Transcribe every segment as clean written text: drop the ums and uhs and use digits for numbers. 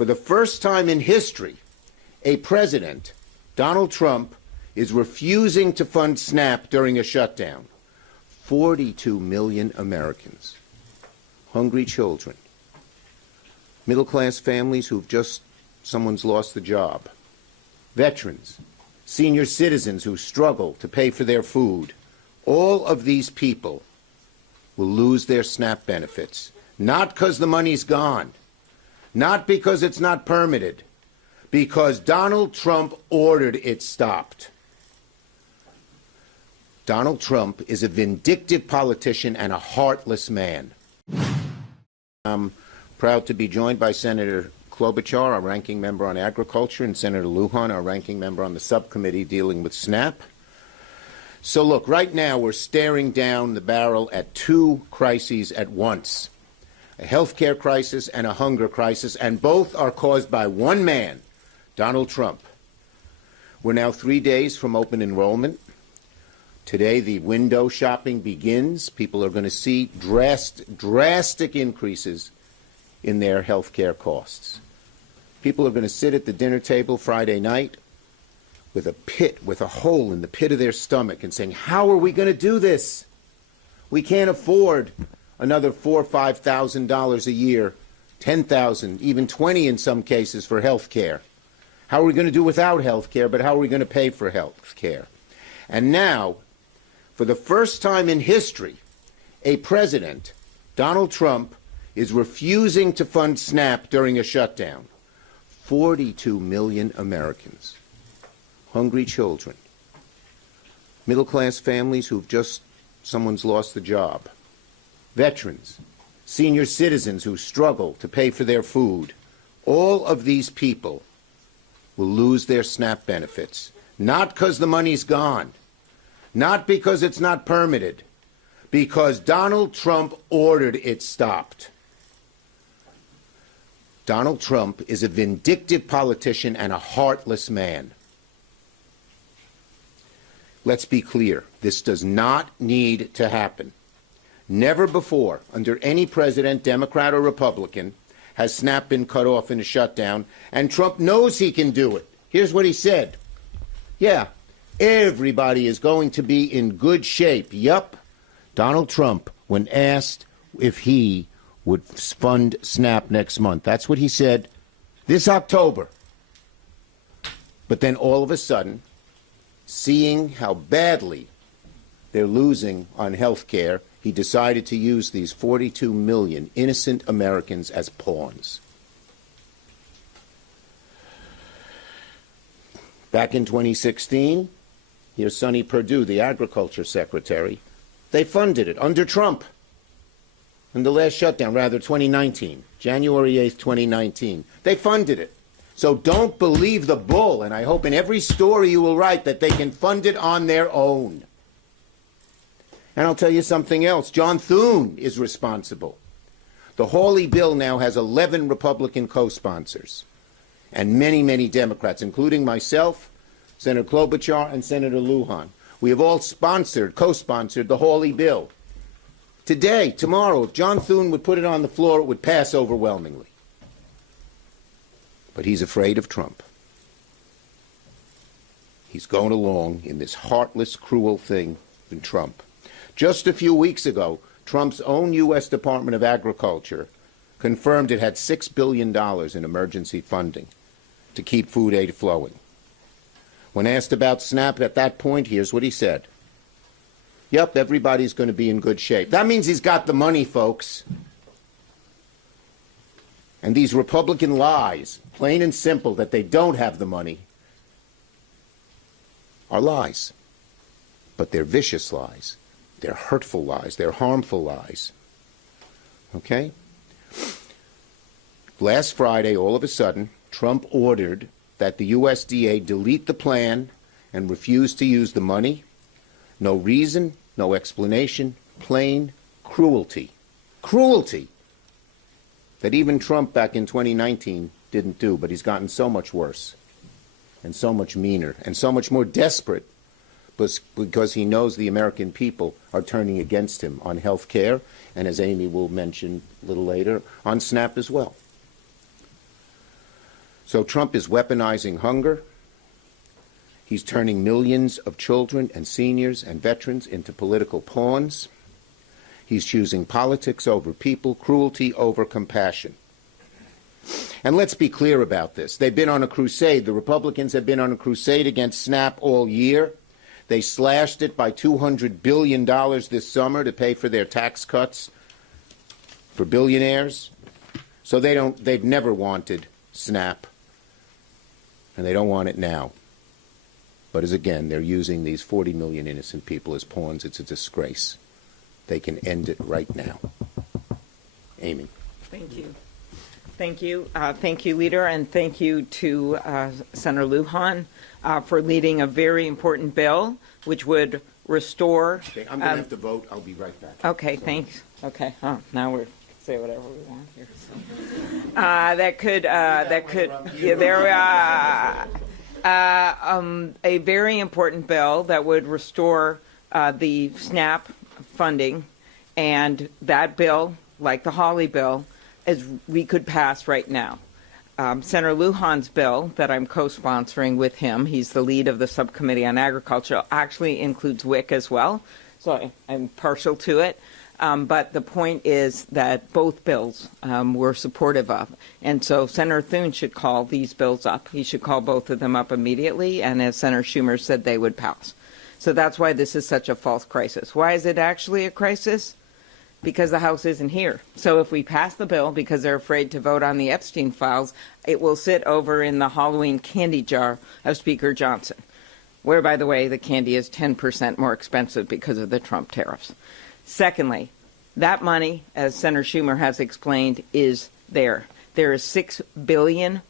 For the first time in history, a president, Donald Trump, is refusing to fund SNAP during a shutdown. 42 million Americans, hungry children, middle-class families someone's lost the job, veterans, senior citizens who struggle to pay for their food. All of these people will lose their SNAP benefits, not because the money's gone, not because it's not permitted, because Donald Trump ordered it stopped. Donald Trump is a vindictive politician and a heartless man. I'm proud to be joined by Senator Klobuchar, our ranking member on agriculture, and Senator Luján, our ranking member on the subcommittee dealing with SNAP. So look, right now we're staring down the barrel at two crises at once. A health care crisis and a hunger crisis, and both are caused by one man, Donald Trump. We're now 3 days from open enrollment. Today, the window shopping begins. People are going to see drastic increases in their health care costs. People are going to sit at the dinner table Friday night with a hole in the pit of their stomach and saying, how are we going to do this? We can't afford another $4,000 or $5,000 a year, $10,000, even $20,000 in some cases for health care. How are we going to do without health care, but how are we going to pay for health care? And now, for the first time in history, a president, Donald Trump, is refusing to fund SNAP during a shutdown. 42 million Americans, hungry children, middle-class families someone's lost the job, veterans, senior citizens who struggle to pay for their food. All of these people will lose their SNAP benefits, not because the money's gone, not because it's not permitted, because Donald Trump ordered it stopped. Donald Trump is a vindictive politician and a heartless man. Let's be clear, this does not need to happen. Never before, under any president, Democrat or Republican, has SNAP been cut off in a shutdown, and Trump knows he can do it. Here's what he said. Yeah, everybody is going to be in good shape. Yup. Donald Trump, when asked if he would fund SNAP next month, that's what he said this October. But then all of a sudden, seeing how badly they're losing on health care, he decided to use these 42 million innocent Americans as pawns. Back in 2016, here's Sonny Perdue, the agriculture secretary. They funded it under Trump. In the last shutdown, 2019, January 8th, 2019. They funded it. So don't believe the bull, and I hope in every story you will write that they can fund it on their own. And I'll tell you something else. John Thune is responsible. The Hawley bill now has 11 Republican co-sponsors and many, many Democrats, including myself, Senator Klobuchar, and Senator Luján. We have all co-sponsored the Hawley bill. Today, tomorrow, if John Thune would put it on the floor, it would pass overwhelmingly. But he's afraid of Trump. He's going along in this heartless, cruel thing with Trump. Just a few weeks ago, Trump's own U.S. Department of Agriculture confirmed it had $6 billion in emergency funding to keep food aid flowing. When asked about SNAP at that point, here's what he said. Yep, everybody's going to be in good shape. That means he's got the money, folks. And these Republican lies, plain and simple, that they don't have the money, are lies. But they're vicious lies. They're hurtful lies. They're harmful lies. Okay? Last Friday, all of a sudden, Trump ordered that the USDA delete the plan and refuse to use the money. No reason, no explanation, plain cruelty. Cruelty that even Trump back in 2019 didn't do, but he's gotten so much worse and so much meaner and so much more desperate because he knows the American people are turning against him on health care and, as Amy will mention a little later, on SNAP as well. So Trump is weaponizing hunger. He's turning millions of children and seniors and veterans into political pawns. He's choosing politics over people, cruelty over compassion. And let's be clear about this. They've been on a crusade. The Republicans have been on a crusade against SNAP all year. They slashed it by $200 billion this summer to pay for their tax cuts for billionaires. So they've never wanted SNAP, and they don't want it now. But as again, they're using these 40 million innocent people as pawns. It's a disgrace. They can end it right now. Amy. Thank you. Thank you. Thank you, Leader, and thank you to Senator Luján for leading a very important bill which would restore... Okay, I'm going to have to vote. I'll be right back. Okay, thanks. Okay, now we're say whatever we want here. So. A very important bill that would restore the SNAP funding, and that bill, like the Hawley bill, as we could pass right now. Senator Luján's bill that I'm co-sponsoring with him, he's the lead of the Subcommittee on Agriculture, actually includes WIC as well, so I'm partial to it. But the point is that both bills we're supportive of. And so Senator Thune should call these bills up. He should call both of them up immediately, and as Senator Schumer said, they would pass. So that's why this is such a false crisis. Why is it actually a crisis? Because the House isn't here. So if we pass the bill because they're afraid to vote on the Epstein files, it will sit over in the Halloween candy jar of Speaker Johnson, where, by the way, the candy is 10% more expensive because of the Trump tariffs. Secondly, that money, as Senator Schumer has explained, is there. There is $6 billion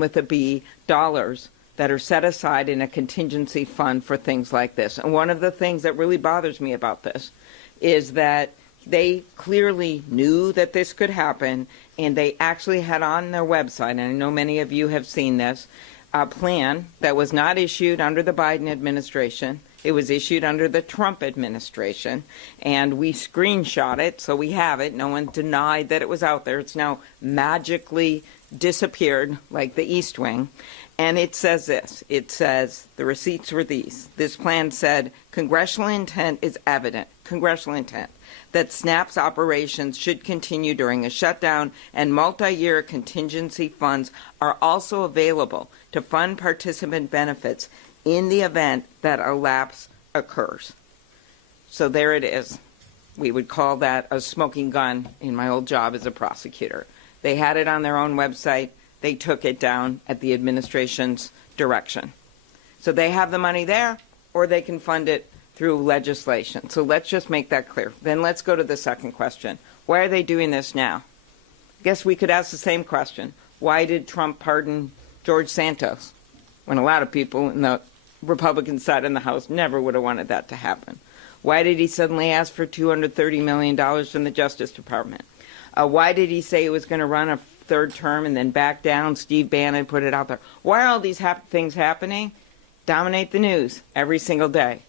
with a B, dollars that are set aside in a contingency fund for things like this. And one of the things that really bothers me about this is that they clearly knew that this could happen, and they actually had on their website, and I know many of you have seen this, a plan that was not issued under the Biden administration. It was issued under the Trump administration, and we screenshot it, so we have it. No one denied that it was out there. It's now magically disappeared like the East Wing. And it says this. It says, the receipts were these. This plan said, congressional intent is evident, congressional intent, that SNAP's operations should continue during a shutdown, and multi-year contingency funds are also available to fund participant benefits in the event that a lapse occurs. So there it is. We would call that a smoking gun in my old job as a prosecutor. They had it on their own website. They took it down at the administration's direction. So they have the money there, or they can fund it through legislation. So let's just make that clear. Then let's go to the second question. Why are they doing this now? I guess we could ask the same question. Why did Trump pardon George Santos when a lot of people in the Republican side in the House never would have wanted that to happen? Why did he suddenly ask for $230 million from the Justice Department? Why did he say he was going to run a third term and then back down? Steve Bannon put it out there. Why are all these things happening? Dominate the news every single day.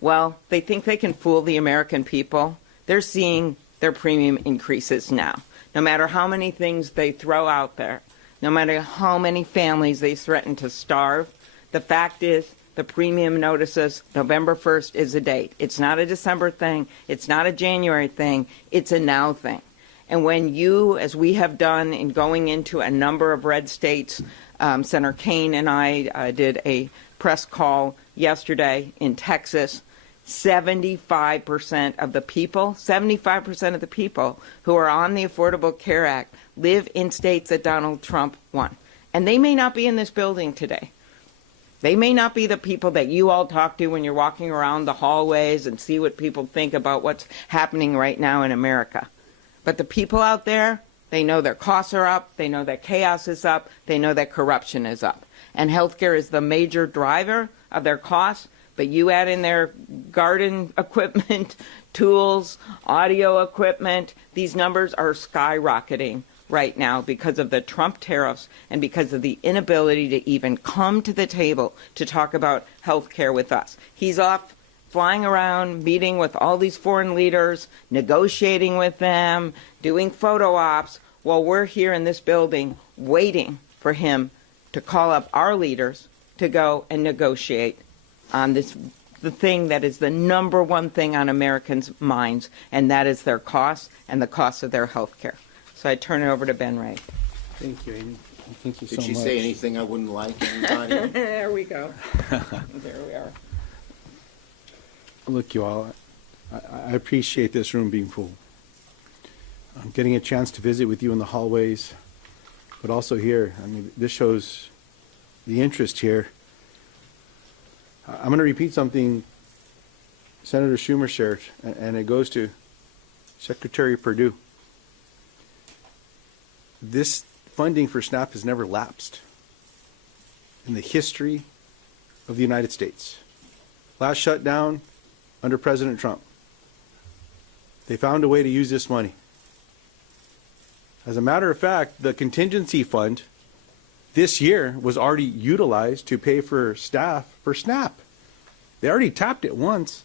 Well, they think they can fool the American people. They're seeing their premium increases now. No matter how many things they throw out there, no matter how many families they threaten to starve, the fact is the premium notices November 1st is a date. It's not a December thing. It's not a January thing. It's a now thing. And when you, as we have done in going into a number of red states, Senator Kaine and I did a press call yesterday in Texas, 75% of the people, 75% of the people who are on the Affordable Care Act live in states that Donald Trump won. And they may not be in this building today. They may not be the people that you all talk to when you're walking around the hallways and see what people think about what's happening right now in America. But the people out there, they know their costs are up, they know that chaos is up, they know that corruption is up. And healthcare is the major driver of their costs, but you add in their garden equipment, tools, audio equipment, these numbers are skyrocketing right now because of the Trump tariffs and because of the inability to even come to the table to talk about healthcare with us. He's off flying around, meeting with all these foreign leaders, negotiating with them, doing photo ops, while we're here in this building waiting for him to call up our leaders to go and negotiate on this, the thing that is the number one thing on Americans' minds, and that is their costs and the cost of their health care. So I turn it over to Ben Ray. Thank you, Amy. Thank you so much. Did she say anything I wouldn't like, anybody? There we go. There we are. Look, you all, I appreciate this room being full. I'm getting a chance to visit with you in the hallways, but also here. I mean, this shows the interest here. I'm going to repeat something Senator Schumer shared, and it goes to Secretary Perdue. This funding for SNAP has never lapsed in the history of the United States. Last shutdown under President Trump, they found a way to use this money. As a matter of fact, the contingency fund this year was already utilized to pay for staff for SNAP. They already tapped it once.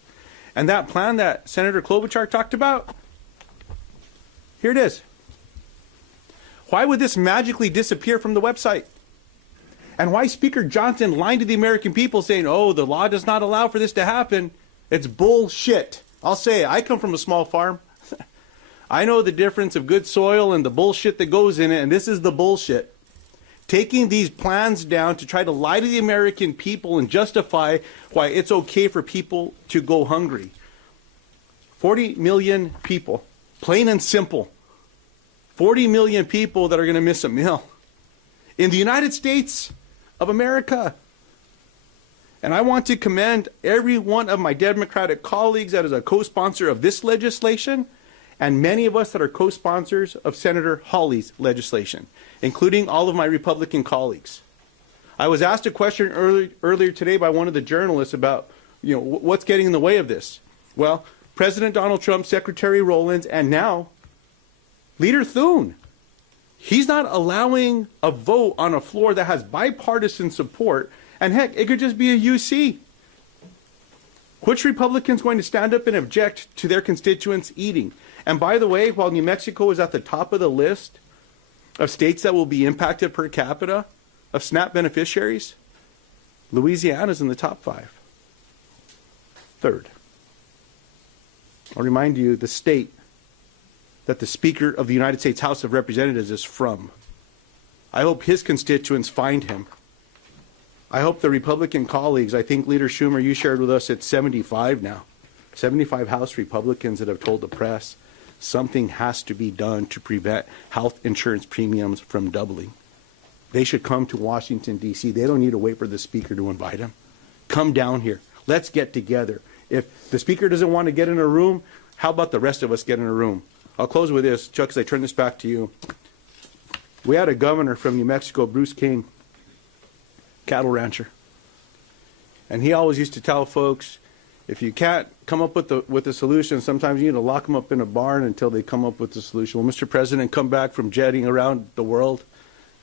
And that plan that Senator Klobuchar talked about, here it is. Why would this magically disappear from the website? And why Speaker Johnson lied to the American people saying, oh, the law does not allow for this to happen? It's bullshit. I'll say it. I come from a small farm. I know the difference of good soil and the bullshit that goes in it, and this is the bullshit. Taking these plans down to try to lie to the American people and justify why it's okay for people to go hungry. 40 million people, plain and simple. 40 million people that are going to miss a meal in the United States of America. And I want to commend every one of my Democratic colleagues that is a co-sponsor of this legislation, and many of us that are co-sponsors of Senator Hawley's legislation, including all of my Republican colleagues. I was asked a question earlier today by one of the journalists about, what's getting in the way of this? Well, President Donald Trump, Secretary Rowlands, and now Leader Thune. He's not allowing a vote on a floor that has bipartisan support, and heck, it could just be a UC. Which Republican's going to stand up and object to their constituents eating? And by the way, while New Mexico is at the top of the list of states that will be impacted per capita of SNAP beneficiaries, Louisiana's in the top 5. Third, I'll remind you the state that the Speaker of the United States House of Representatives is from. I hope his constituents find him. I hope the Republican colleagues, I think Leader Schumer, you shared with us, it's 75 now. 75 House Republicans that have told the press something has to be done to prevent health insurance premiums from doubling. They should come to Washington, D.C. They don't need to wait for the Speaker to invite them. Come down here. Let's get together. If the Speaker doesn't want to get in a room, how about the rest of us get in a room? I'll close with this, Chuck, as I turn this back to you. We had a governor from New Mexico, Bruce King, cattle rancher. And he always used to tell folks, if you can't come up with a solution, sometimes you need to lock them up in a barn until they come up with the solution. Well, Mr. President, come back from jetting around the world,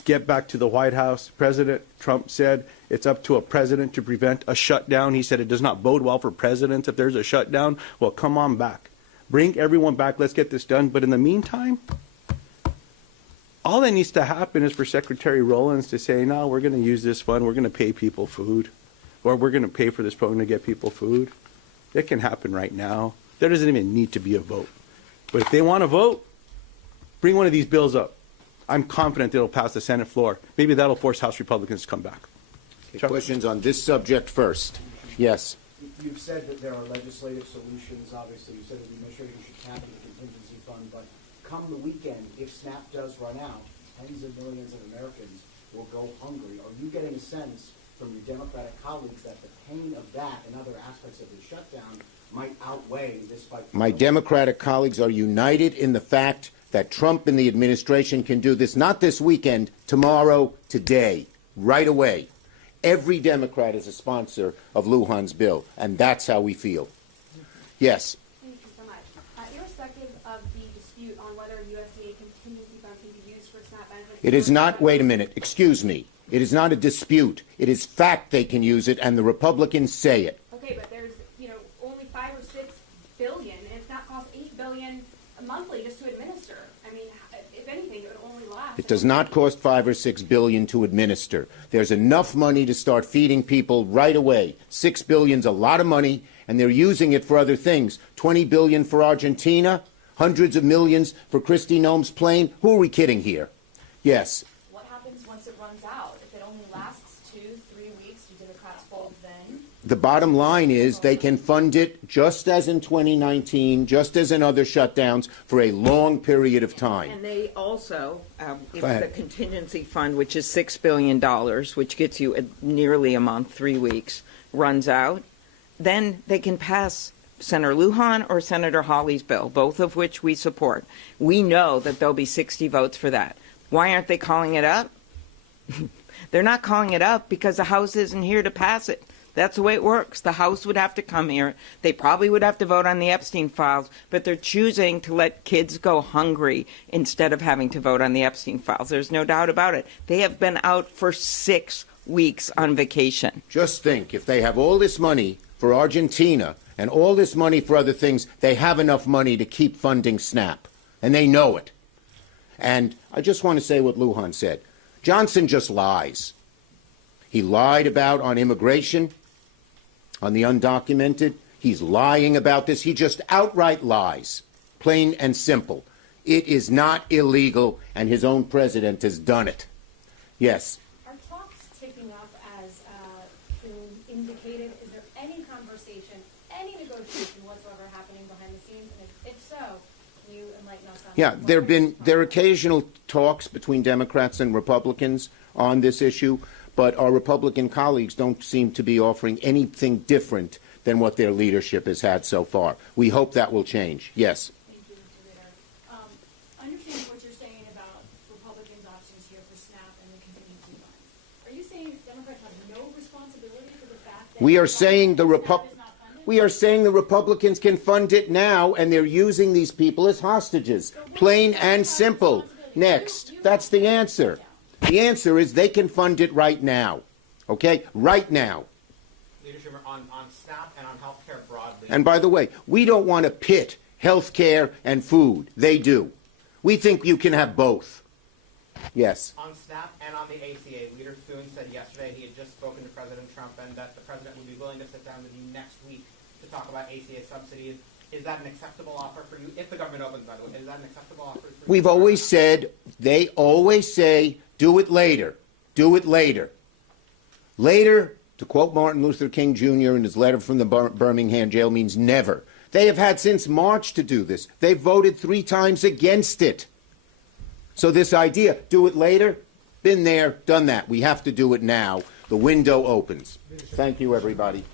get back to the White House. President Trump said it's up to a president to prevent a shutdown. He said it does not bode well for presidents if there's a shutdown. Well, come on back. Bring everyone back. Let's get this done. But in the meantime, all that needs to happen is for Secretary Rowlands to say, no, we're going to use this fund. We're going to pay people food. Or we're going to pay for this program to get people food. It can happen right now. There doesn't even need to be a vote. But if they want to vote, bring one of these bills up. I'm confident it'll pass the Senate floor. Maybe that'll force House Republicans to come back. Okay, questions on this subject first. Yes. You've said that there are legislative solutions. Obviously, you said that the administration should tap into the contingency fund. But come the weekend, if SNAP does run out, tens of millions of Americans will go hungry. Are you getting a sense from your Democratic colleagues that the pain of that and other aspects of the shutdown might outweigh this fight? My Democratic colleagues are united in the fact that Trump and the administration can do this, not this weekend, tomorrow, today, right away. Every Democrat is a sponsor of Luján's bill, and that's how we feel. Yes. Thank you so much. Irrespective of the dispute on whether USDA contingency funds can be used for SNAP benefits... It is not, wait a minute, excuse me. It is not a dispute. It is fact they can use it, and the Republicans say it. Okay, but there's, only 5 or 6 billion, and it's not cost $8 billion monthly just to administer. I mean, if anything, it would only last It does not cost $5 or $6 billion to administer. There's enough money to start feeding people right away. $6 billion's a lot of money, and they're using it for other things. $20 billion for Argentina, hundreds of millions for Kristi Noem's plane. Who are we kidding here? Yes. What happens once it runs out? If it only lasts 2-3 weeks, do Democrats fold then? The bottom line is they can fund it just as in 2019, just as in other shutdowns, for a long period of time. And they also, if the contingency fund, which is $6 billion, which gets you nearly a month, 3 weeks, runs out, then they can pass Senator Luján or Senator Hawley's bill, both of which we support. We know that there'll be 60 votes for that. Why aren't they calling it up? They're not calling it up because the House isn't here to pass it. That's the way it works. The House would have to come here. They probably would have to vote on the Epstein files, but they're choosing to let kids go hungry instead of having to vote on the Epstein files. There's no doubt about it. They have been out for 6 weeks on vacation. Just think, if they have all this money for Argentina and all this money for other things, they have enough money to keep funding SNAP. And they know it. And I just want to say what Luján said. Johnson just lies. He lied about on immigration, on the undocumented. He's lying about this. He just outright lies, plain and simple. It is not illegal, and his own president has done it. Yes. Are talks ticking up as Thune indicated? Is there any conversation, any negotiation whatsoever happening behind the scenes? And if so, can you enlighten us on Yeah, that? there are occasional talks between Democrats and Republicans on this issue, but our Republican colleagues don't seem to be offering anything different than what their leadership has had so far. We hope that will change. Yes. Thank you, Mr. Leader. Understanding what you're saying about Republicans' options here for SNAP and the contingency fund, are you saying Democrats have no responsibility for the fact that We are saying SNAP is not funded? we are saying the Republicans can fund it now, and they're using these people as hostages. Plain and simple. Next. That's the answer. The answer is they can fund it right now. Okay? Right now. Leader Schumer, on SNAP and on health care broadly. And by the way, we don't want to pit health care and food. They do. We think you can have both. Yes. On SNAP and on the ACA, Leader Thune said yesterday he had just spoken to President Trump and that the president would be willing to sit down with you next week to talk about ACA subsidies. Is that an acceptable offer for you? If the government opens, by the way, is that an acceptable offer for you? We've always said, they always say, do it later. Do it later. Later, to quote Martin Luther King Jr. in his letter from the Birmingham jail, means never. They have had since March to do this. They've voted 3 times against it. So this idea, do it later, been there, done that. We have to do it now. The window opens. Thank you, everybody.